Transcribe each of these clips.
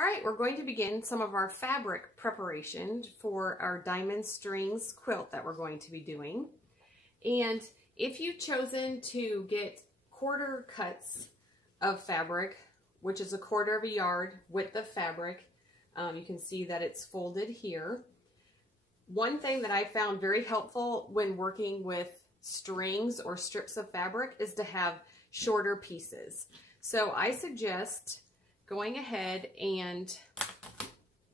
All right, we're going to begin some of our fabric preparation for our diamond strings quilt that we're going to be doing. And if you've chosen to get quarter cuts of fabric, which is 1/4 yard width of fabric, you can see that it's folded here. One thing that I found very helpful when working with strings or strips of fabric is to have shorter pieces. So I suggest going ahead and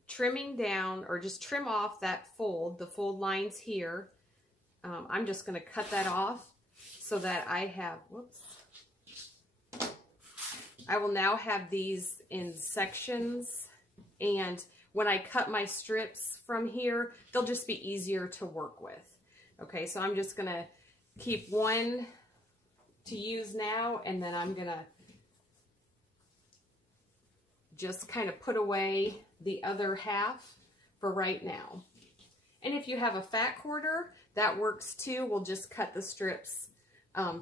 trimming down, or just trim off that fold, the fold lines here. I'm just going to cut that off so that I have, whoops, I will now have these in sections, and when I cut my strips from here, they'll just be easier to work with. Okay, so I'm just going to keep one to use now, and then I'm going to just kind of put away the other half for right now. And if you have a fat quarter, that works too. We'll just cut the strips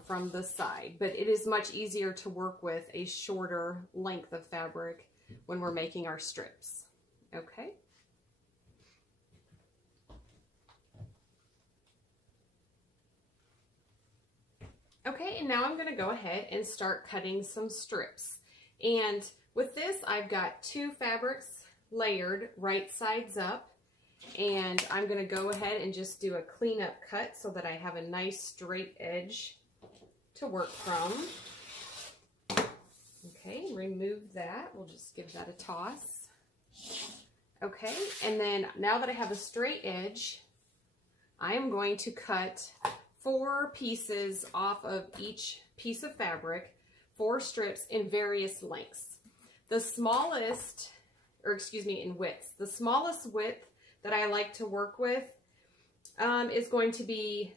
from the side, but it is much easier to work with a shorter length of fabric when we're making our strips. Okay. Okay, and now I'm going to go ahead and start cutting some strips. And with this, I've got 2 fabrics layered right sides up, and I'm going to go ahead and just do a cleanup cut so that I have a nice straight edge to work from. Okay, remove that. We'll just give that a toss. Okay, and then now that I have a straight edge, I am going to cut 4 pieces off of each piece of fabric, 4 strips in various lengths. The smallest, or excuse me, in widths, the smallest width that I like to work with is going to be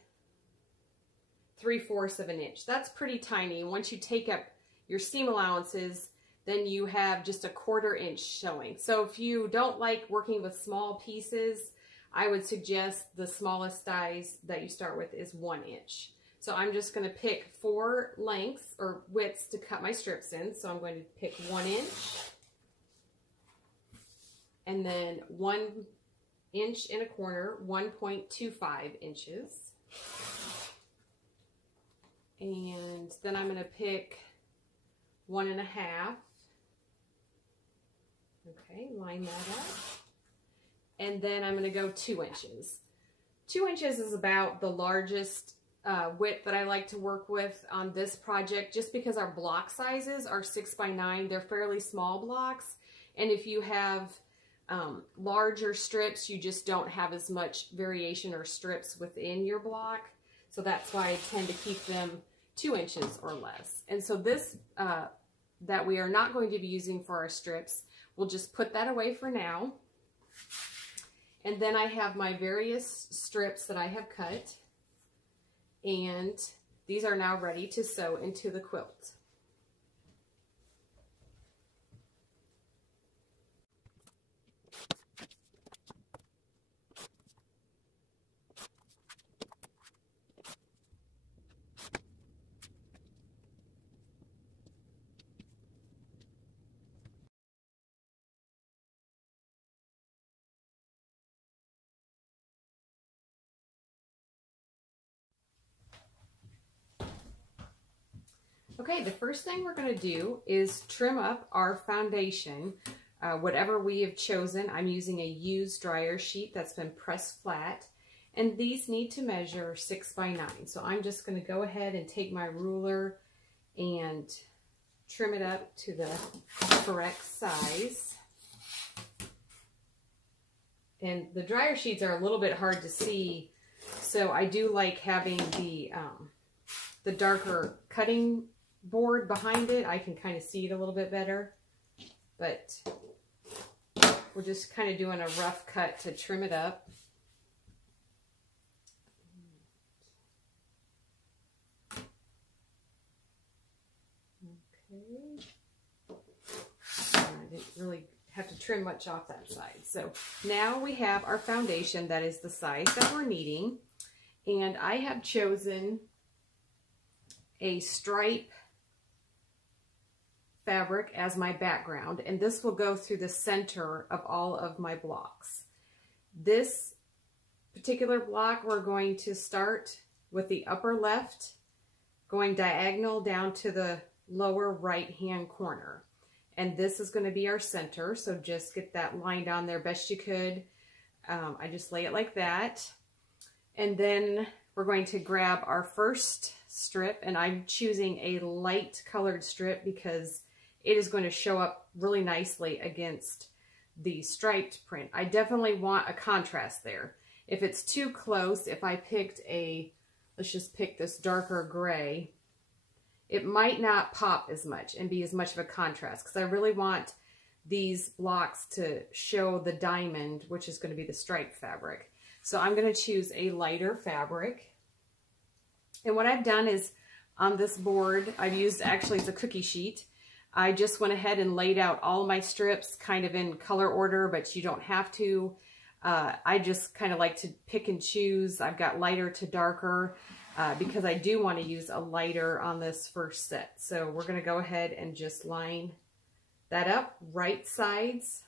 3/4 of an inch. That's pretty tiny. Once you take up your seam allowances, then you have just a 1/4 inch showing. So if you don't like working with small pieces, I would suggest the smallest size that you start with is 1 inch. So I'm just going to pick 4 lengths or widths to cut my strips in. So I'm going to pick 1 inch, and then 1 inch in a corner, 1.25 inches. And then I'm going to pick 1.5. Okay, line that up. And then I'm going to go 2 inches. 2 inches is about the largest width that I like to work with on this project, just because our block sizes are 6x9. They're fairly small blocks, and if you have larger strips, you just don't have as much variation or strips within your block. So that's why I tend to keep them 2 inches or less. And so this that we are not going to be using for our strips, we'll just put that away for now. And then I have my various strips that I have cut, and these are now ready to sew into the quilt. Okay, the first thing we're going to do is trim up our foundation, whatever we have chosen. I'm using a used dryer sheet that's been pressed flat, and these need to measure 6x9. So I'm just going to go ahead and take my ruler and trim it up to the correct size. And the dryer sheets are a little bit hard to see, so I do like having the darker cutting board behind it. I can kind of see it a little bit better, but we're just kind of doing a rough cut to trim it up. Okay, I didn't really have to trim much off that side. So now we have our foundation that is the size that we're needing, and I have chosen a stripe fabric as my background, and this will go through the center of all of my blocks. This particular block, we're going to start with the upper left, going diagonal down to the lower right hand corner. And this is going to be our center, so just get that lined on there best you could. I just lay it like that. And then we're going to grab our first strip, and I'm choosing a light colored strip because it is going to show up really nicely against the striped print. I definitely want a contrast there. If it's too close, if I picked a, let's just pick this darker gray, it might not pop as much and be as much of a contrast, because I really want these blocks to show the diamond, which is going to be the striped fabric. So I'm going to choose a lighter fabric. And what I've done is on this board, I've used actually as a cookie sheet. I just went ahead and laid out all my strips kind of in color order, but you don't have to. I just kind of like to pick and choose. I've got lighter to darker because I do want to use a lighter on this first set. So we're going to go ahead and just line that up. Right sides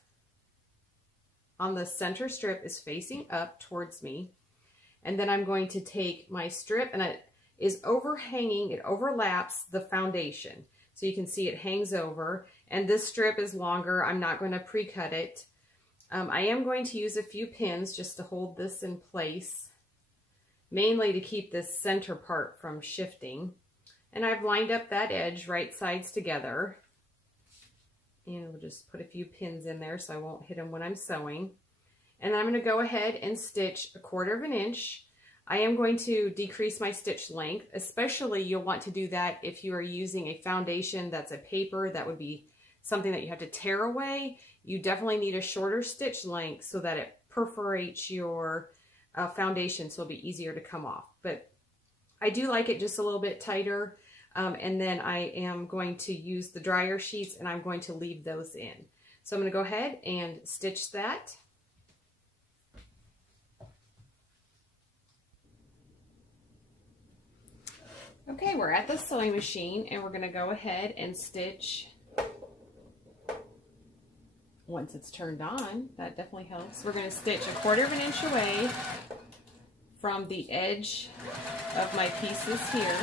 on the center strip is facing up towards me. And then I'm going to take my strip, and it is overhanging, it overlaps the foundation. So you can see it hangs over, and this strip is longer. I'm not going to pre-cut it. I am going to use a few pins just to hold this in place, mainly to keep this center part from shifting. And I've lined up that edge, right sides together. And we'll just put a few pins in there so I won't hit them when I'm sewing. And I'm going to go ahead and stitch 1/4 inch. I am going to decrease my stitch length, especially you'll want to do that if you are using a foundation that's a paper. That would be something that you have to tear away. You definitely need a shorter stitch length so that it perforates your foundation, so it'll be easier to come off. But I do like it just a little bit tighter. And then I am going to use the dryer sheets, and I'm going to leave those in. So I'm going to go ahead and stitch that. Okay, we're at the sewing machine, and we're going to go ahead and stitch. Once it's turned on, that definitely helps. We're going to stitch 1/4 inch away from the edge of my pieces here.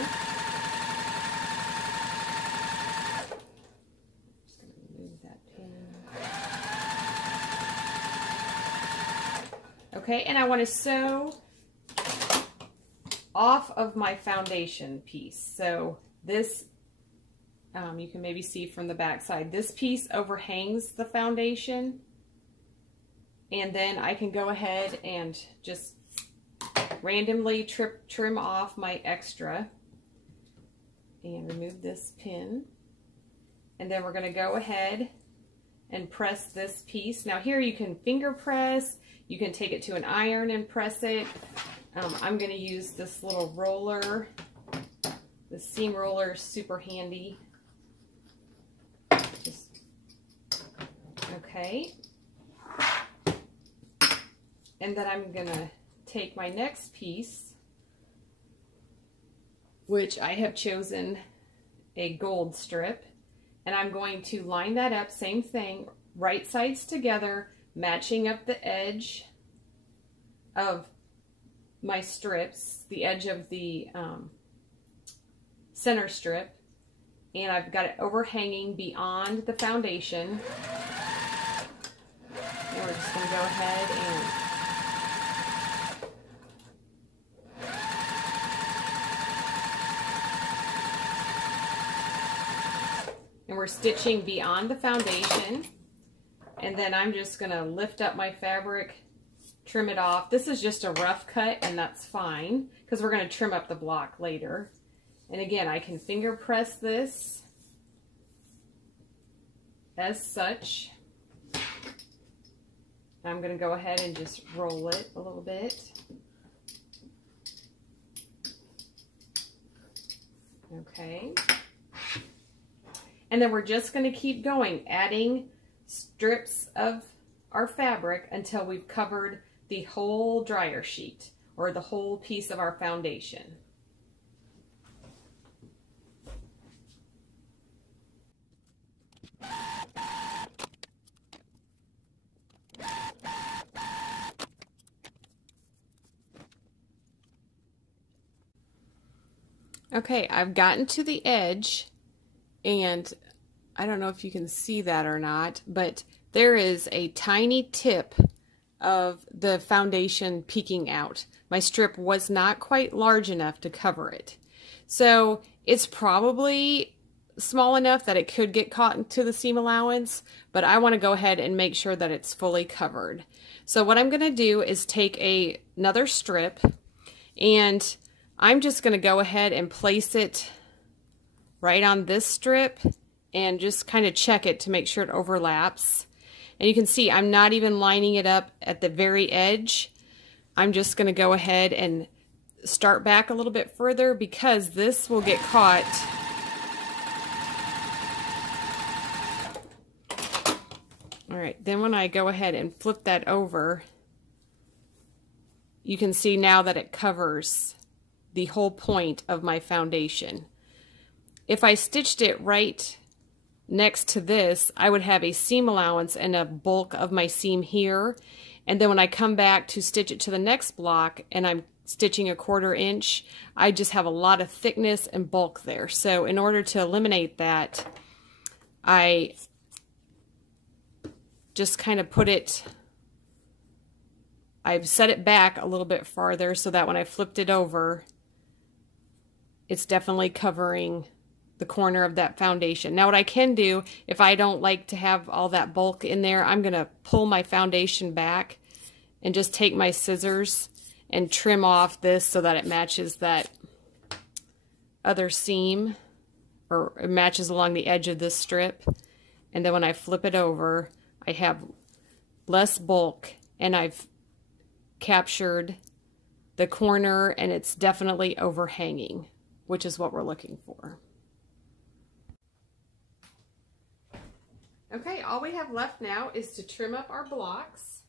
Just going to remove that pin. Okay, and I want to sew off of my foundation piece. So this, you can maybe see from the back side, this piece overhangs the foundation, and then I can go ahead and just randomly trim off my extra and remove this pin. And then we're going to go ahead and press this piece. Now here you can finger press, you can take it to an iron and press it. I'm going to use this little roller. The seam roller is super handy. Okay. And then I'm going to take my next piece, which I have chosen a gold strip, and I'm going to line that up, same thing, right sides together, matching up the edge of my strips, the edge of the center strip, and I've got it overhanging beyond the foundation. And we're just going to go ahead and we're stitching beyond the foundation. And then I'm just going to lift up my fabric, trim it off. This is just a rough cut, and that's fine because we're going to trim up the block later. And again, I can finger press this as such. I'm going to go ahead and just roll it a little bit. Okay. And then we're just going to keep going, adding strips of our fabric until we've covered the whole dryer sheet or the whole piece of our foundation. Okay, I've gotten to the edge, and I don't know if you can see that or not, but there is a tiny tip of the foundation peeking out. My strip was not quite large enough to cover it. So it's probably small enough that it could get caught into the seam allowance, but I want to go ahead and make sure that it's fully covered. So what I'm going to do is take another strip, and I'm just going to go ahead and place it right on this strip and just kind of check it to make sure it overlaps. And you can see I'm not even lining it up at the very edge. I'm just going to go ahead and start back a little bit further because this will get caught. All right, then when I go ahead and flip that over, you can see now that it covers the whole point of my foundation. If I stitched it right next to this, I would have a seam allowance and a bulk of my seam here. And then when I come back to stitch it to the next block and I'm stitching 1/4 inch, I just have a lot of thickness and bulk there. So in order to eliminate that, I just kind of I've set it back a little bit farther so that when I flipped it over, it's definitely covering the corner of that foundation. Now what I can do, if I don't like to have all that bulk in there, I'm going to pull my foundation back and just take my scissors and trim off this so that it matches that other seam, or it matches along the edge of this strip. And then when I flip it over, I have less bulk and I've captured the corner, and it's definitely overhanging, which is what we're looking for. Okay, all we have left now is to trim up our blocks,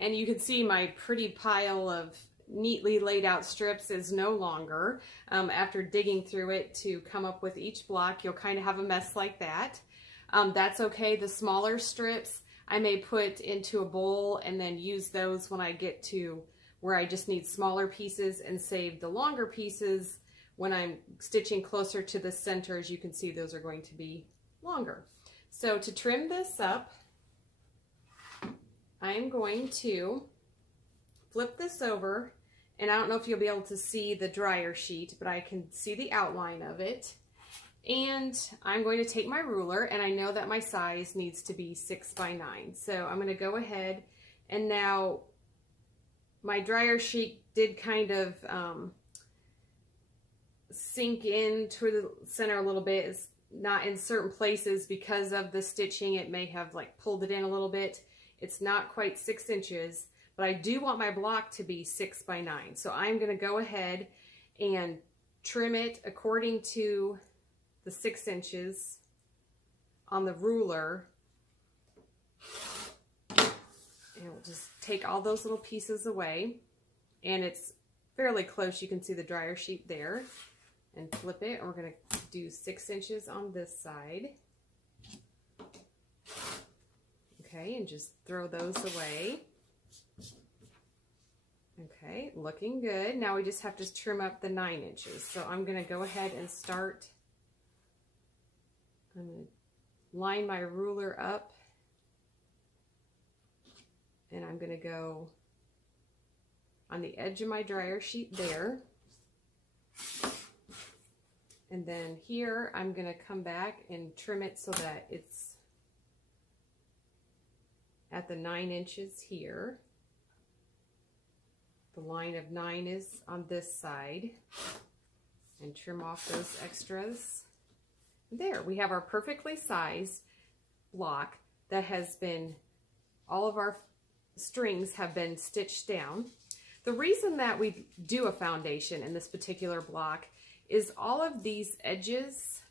and you can see my pretty pile of neatly laid out strips is no longer. After digging through it to come up with each block, you'll kind of have a mess like that. That's okay. The smaller strips I may put into a bowl and then use those when I get to where I just need smaller pieces, and save the longer pieces when I'm stitching closer to the center. As you can see, those are going to be longer. So to trim this up, I'm going to flip this over, and I don't know if you'll be able to see the dryer sheet, but I can see the outline of it. And I'm going to take my ruler, and I know that my size needs to be 6 by 9. So I'm going to go ahead, and now my dryer sheet did kind of sink into the center a little bit. It's not in certain places because of the stitching. It may have like pulled it in a little bit. It's not quite 6 inches, but I do want my block to be 6 by 9. So I'm going to go ahead and trim it according to the 6 inches on the ruler, and we'll just take all those little pieces away, and it's fairly close. You can see the dryer sheet there, and flip it, and we're going to do 6 inches on this side. Okay, and just throw those away. Okay, looking good. Now we just have to trim up the 9 inches. So I'm going to go ahead and start. I'm going to line my ruler up, and I'm going to go on the edge of my dryer sheet there. And then here I'm going to come back and trim it so that it's at the 9 inches here. The line of 9 is on this side, and trim off those extras. There, we have our perfectly sized block that has been, all of our strings have been stitched down. The reason that we do a foundation in this particular block is all of these edges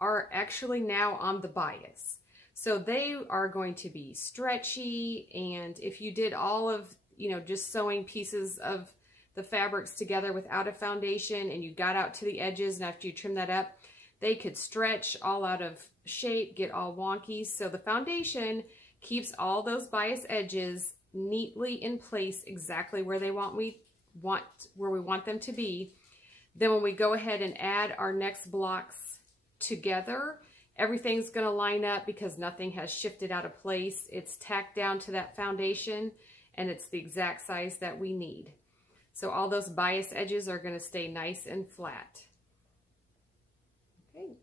are actually now on the bias. So they are going to be stretchy, and if you did all of, just sewing pieces of the fabrics together without a foundation and you got out to the edges, and after you trim that up, they could stretch all out of shape, get all wonky. So the foundation keeps all those bias edges neatly in place exactly where we want them to be. Then when we go ahead and add our next blocks together, everything's going to line up because nothing has shifted out of place. It's tacked down to that foundation and it's the exact size that we need. So all those bias edges are going to stay nice and flat. Okay.